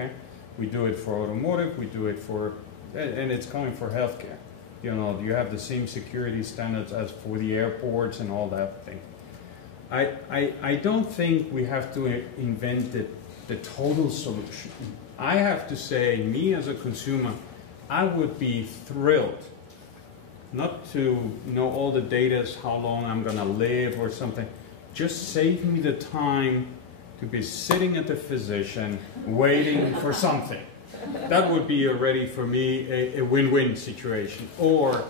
okay? We do it for automotive, we do it for, and it's coming for healthcare. You know, you have the same security standards as for the airports and all that thing. I don't think we have to invent the total solution. I have to say, me as a consumer, I would be thrilled not to know all the data, how long I'm going to live or something. Just save me the time to be sitting at the physician waiting for something. That would be already for me a win-win situation. Or,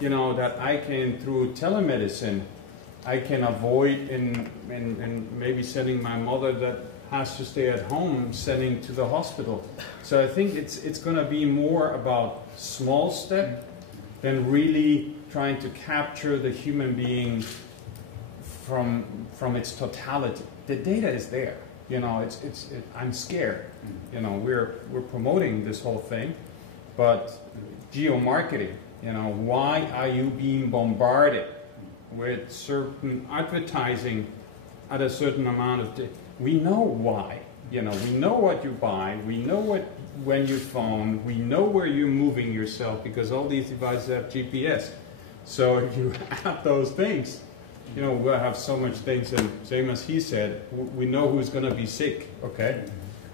you know, that I can, through telemedicine, I can avoid and maybe sending my mother that has to stay at home, sending to the hospital. So I think it's going to be more about small step than really trying to capture the human being from its totality. The data is there. You know, I'm scared. You know, we're promoting this whole thing, but geo-marketing, you know, why are you being bombarded with certain advertising at a certain amount of we know why. You know, we know what you buy, we know when you phone, we know where you're moving yourself because all these devices have GPS. So if you add those things, you know, we'll have so much things, and same as he said, we know who's going to be sick, okay?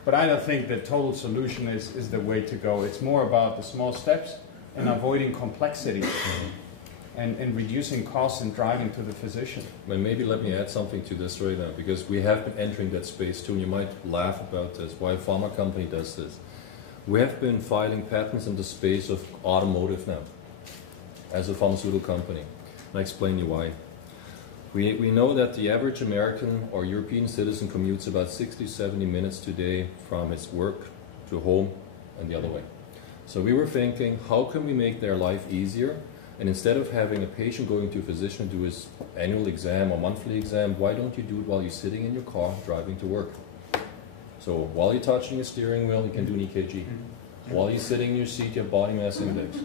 But I don't think the total solution is the way to go. It's more about the small steps and avoiding complexity and reducing costs and driving to the physician. Well, maybe let me add something to this right now, because we have been entering that space too, and you might laugh about this, why a pharma company does this. We have been filing patents in the space of automotive now, as a pharmaceutical company. And I explain you why. We know that the average American or European citizen commutes about 60-70 minutes today from his work to home and the other way. So we were thinking, how can we make their life easier? And instead of having a patient going to a physician to do his annual exam or monthly exam, why don't you do it while you're sitting in your car driving to work? So while you're touching your steering wheel, you can do an EKG. While you're sitting in your seat, you have body mass index.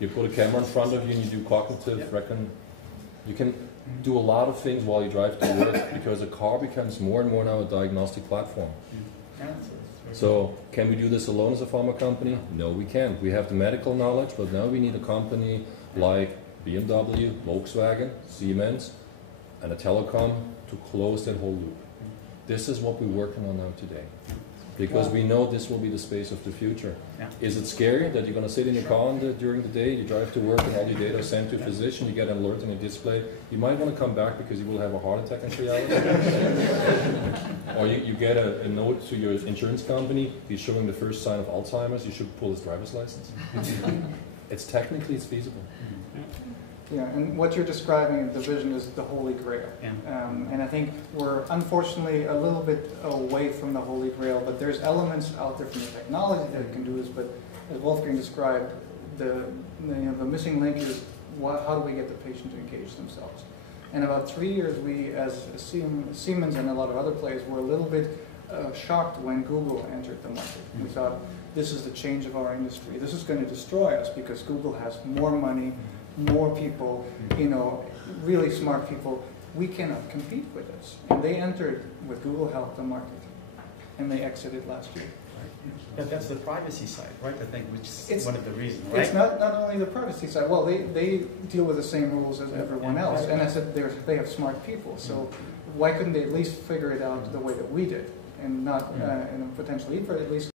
You put a camera in front of you and you do cognitive reckon. You can do a lot of things while you drive to work because a car becomes more and more now a diagnostic platform. So can we do this alone as a pharma company? No, we can't. We have the medical knowledge, but now we need a company like BMW, Volkswagen, Siemens, and a telecom to close that whole loop. This is what we're working on now today. Because we know this will be the space of the future. Yeah. Is it scary that you're going to sit in your car during the day, you drive to work and all your data is sent to a physician, you get an alert on your display, you might want to come back because you will have a heart attack in 3 hours. Or you get a note to your insurance company, he's showing the first sign of Alzheimer's, you should pull his driver's license. It's feasible. Yeah, and what you're describing, the vision, is the Holy Grail. Yeah. And I think we're unfortunately a little bit away from the Holy Grail, but there's elements out there from the technology that can do this. But as Wolfgang described, the missing link is how do we get the patient to engage themselves? And about 3 years, we, as Siemens and a lot of other players, were a little bit shocked when Google entered the market. We thought, this is the change of our industry. This is going to destroy us because Google has more money, more people, you know, really smart people. We cannot compete with this. And they entered with Google Health the market, and they exited last year. Yeah, that's the privacy side, right? I think, which is one of the reasons, right? It's not only the privacy side. Well, they deal with the same rules as everyone else. And I said they have smart people. So why couldn't they at least figure it out the way that we did, and not potentially, for at least